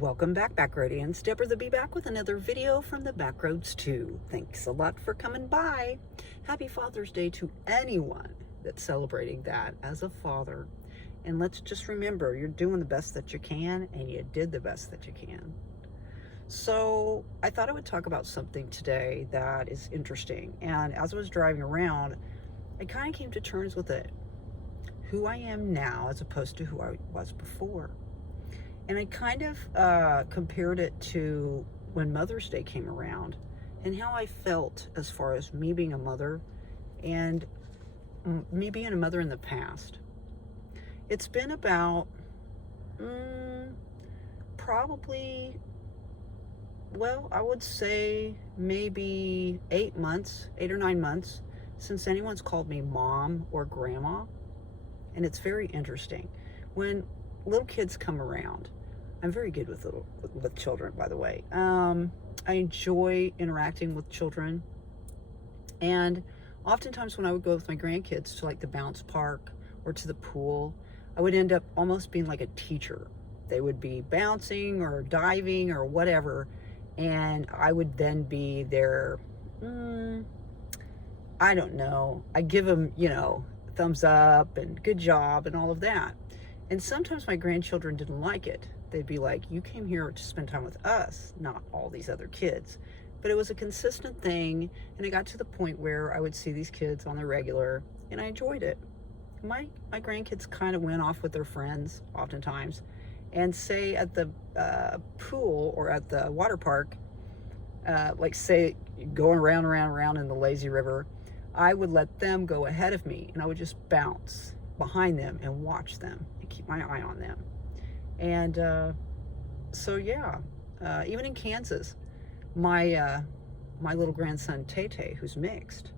Welcome back, Backroadians. Deborah the Bee back with another video from the Backroads 2. Thanks a lot for coming by. Happy Father's Day to anyone that's celebrating that as a father. And let's just remember, you're doing the best that you can, and you did the best that you can. So I thought I would talk about something today that is interesting. And as I was driving around, I kind of came to terms with it. Who I am now as opposed to who I was before. And I kind of compared it to when Mother's Day came around and how I felt as far as me being a mother and me being a mother in the past. It's been about probably, well, I would say maybe 8 or 9 months since anyone's called me mom or grandma. And it's very interesting. When little kids come around, I'm very good with children, by the way. I enjoy interacting with children, and oftentimes when I would go with my grandkids to like the bounce park or to the pool, I would end up almost being like a teacher. They would be bouncing or diving or whatever, and I would then be their, I don't know, I give them, thumbs up and good job and all of that. And sometimes my grandchildren didn't like it. They'd be like, you came here to spend time with us, not all these other kids. But it was a consistent thing, and it got to the point where I would see these kids on the regular, and I enjoyed it. My grandkids kind of went off with their friends, oftentimes, and say at the pool or at the water park, like say going around in the lazy river, I would let them go ahead of me, and I would just bounce behind them and watch them and keep my eye on them. And so yeah, even in Kansas, my little grandson Tay, who's mixed,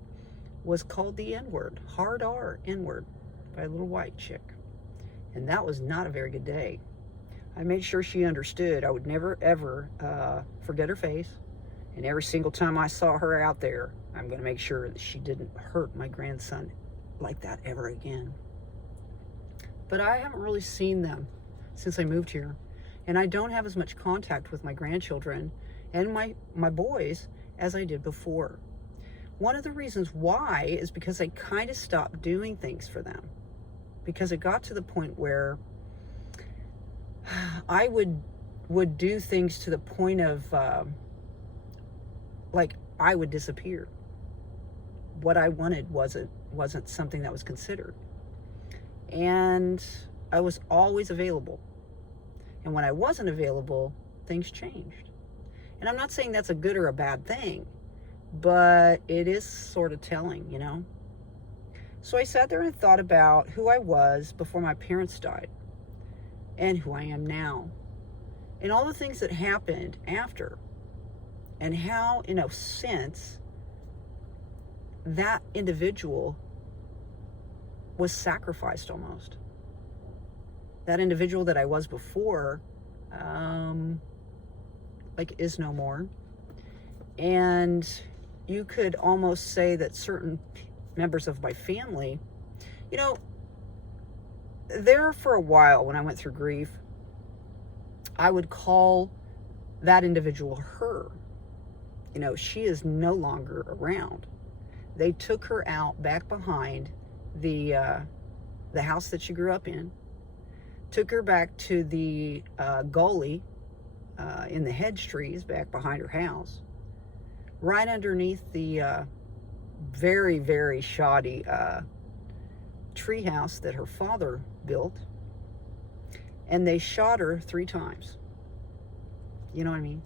was called the N-word, hard R, N-word, by a little white chick. And that was not a very good day. I made sure she understood I would never ever forget her face, and every single time I saw her out there, I'm going to make sure that she didn't hurt my grandson like that ever again. But I haven't really seen them since I moved here, and I don't have as much contact with my grandchildren and my boys as I did before. One of the reasons why is because I kind of stopped doing things for them, because it got to the point where I would do things to the point of like I would disappear. What I wanted wasn't something that was considered. And I was always available. And when I wasn't available, things changed. And I'm not saying that's a good or a bad thing, but it is sort of telling, So I sat there and thought about who I was before my parents died and who I am now, and all the things that happened after, and how, in a sense, that individual was sacrificed almost. That individual that I was before, is no more. And you could almost say that certain members of my family, there for a while when I went through grief, I would call that individual her. She is no longer around. They took her out back behind the house that she grew up in, took her back to the gully in the hedge trees back behind her house, right underneath the very, very shoddy tree house that her father built, and they shot her 3 times. You know what I mean?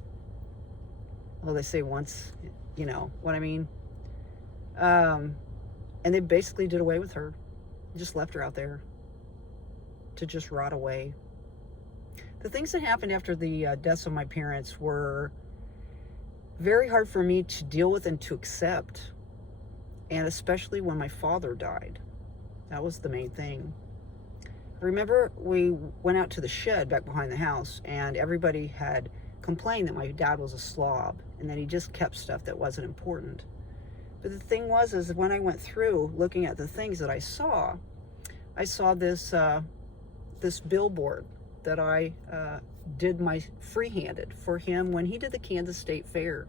Well, they say once, you know what I mean? And they basically did away with her. Just left her out there to just rot away. The things that happened after the deaths of my parents were very hard for me to deal with and to accept. And especially when my father died. That was the main thing. I remember we went out to the shed back behind the house, and everybody had complained that my dad was a slob and that he just kept stuff that wasn't important. But the thing was, is when I went through looking at the things that I saw this this billboard that I did my free-handed for him when he did the Kansas State Fair.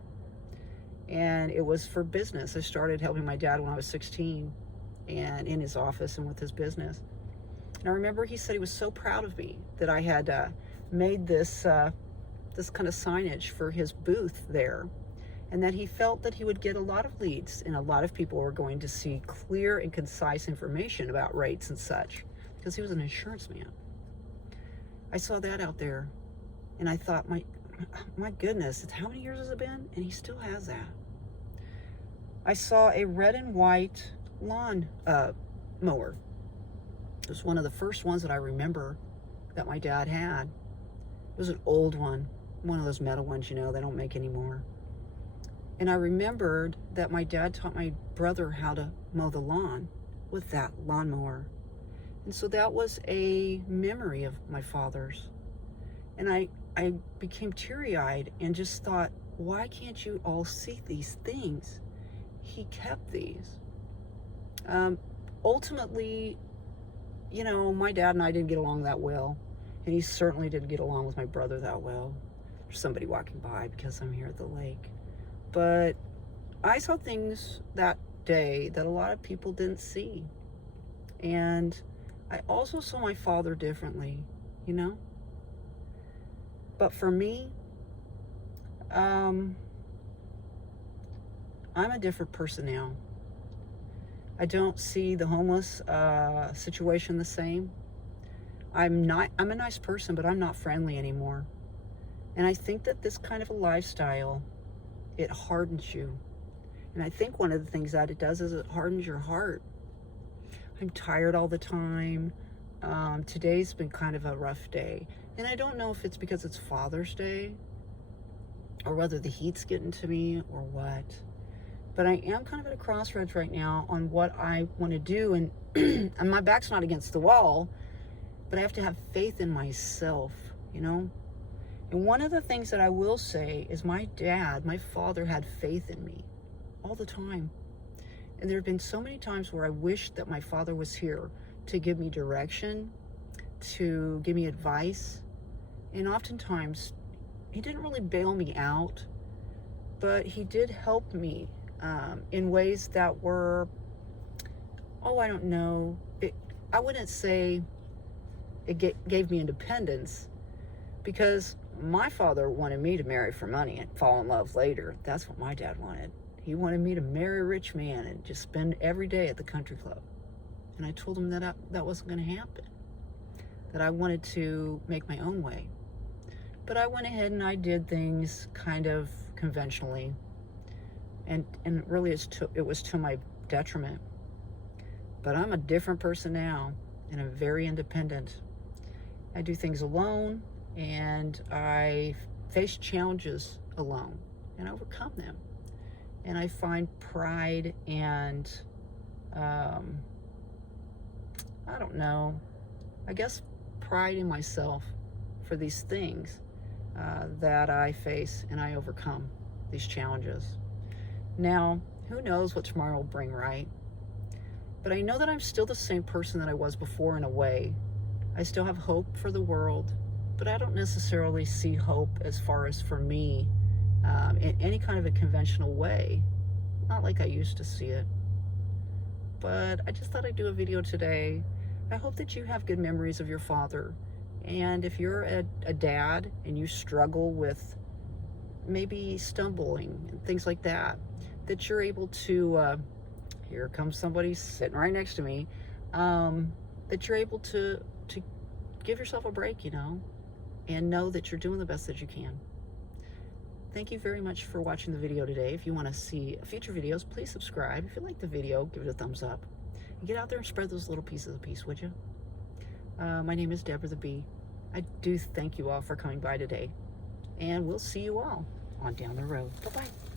And it was for business. I started helping my dad when I was 16 and in his office and with his business. And I remember he said he was so proud of me that I had made this this kind of signage for his booth there, and that he felt that he would get a lot of leads and a lot of people were going to see clear and concise information about rates and such, because he was an insurance man. I saw that out there and I thought, my goodness, how many years has it been? And he still has that. I saw a red and white lawn mower. It was one of the first ones that I remember that my dad had. It was an old one of those metal ones, you know, they don't make anymore. And I remembered that my dad taught my brother how to mow the lawn with that lawnmower. And so that was a memory of my father's. And I became teary-eyed and just thought, why can't you all see these things? He kept these. Ultimately, you know, my dad and I didn't get along that well. And he certainly didn't get along with my brother that well. There's somebody walking by because I'm here at the lake. But I saw things that day that a lot of people didn't see. And I also saw my father differently, you know? But for me, I'm a different person now. I don't see the homeless situation the same. I'm a nice person, but I'm not friendly anymore. And I think that this kind of a lifestyle, it hardens you. And I think one of the things that it does is it hardens your heart. I'm tired all the time. Today's been kind of a rough day. And I don't know if it's because it's Father's Day or whether the heat's getting to me or what. But I am kind of at a crossroads right now on what I want to do. And, and my back's not against the wall, but I have to have faith in myself, you know? And one of the things that I will say is my father had faith in me all the time. And there have been so many times where I wish that my father was here to give me direction, to give me advice. And oftentimes, he didn't really bail me out, but he did help me in ways that were, I don't know. I wouldn't say it gave me independence, because my father wanted me to marry for money and fall in love later. That's what my dad wanted. He wanted me to marry a rich man and just spend every day at the country club. And I told him that that wasn't going to happen, that I wanted to make my own way. But I went ahead and I did things kind of conventionally. And really it was to my detriment. But I'm a different person now, and I'm very independent. I do things alone, and I face challenges alone and overcome them. And I find pride and, I don't know, I guess pride in myself for these things that I face and I overcome these challenges. Now, who knows what tomorrow will bring, right? But I know that I'm still the same person that I was before in a way. I still have hope for the world, but I don't necessarily see hope as far as for me in any kind of a conventional way. Not like I used to see it. But I just thought I'd do a video today. I hope that you have good memories of your father. And if you're a dad and you struggle with maybe stumbling and things like that, that you're able to, here comes somebody sitting right next to me, that you're able to give yourself a break, you know, and know that you're doing the best that you can. Thank you very much for watching the video today. If you want to see future videos, please subscribe. If you like the video, give it a thumbs up. And get out there and spread those little pieces of peace, would you? My name is Deborah the Bee. I do thank you all for coming by today. And we'll see you all on down the road. Bye-bye.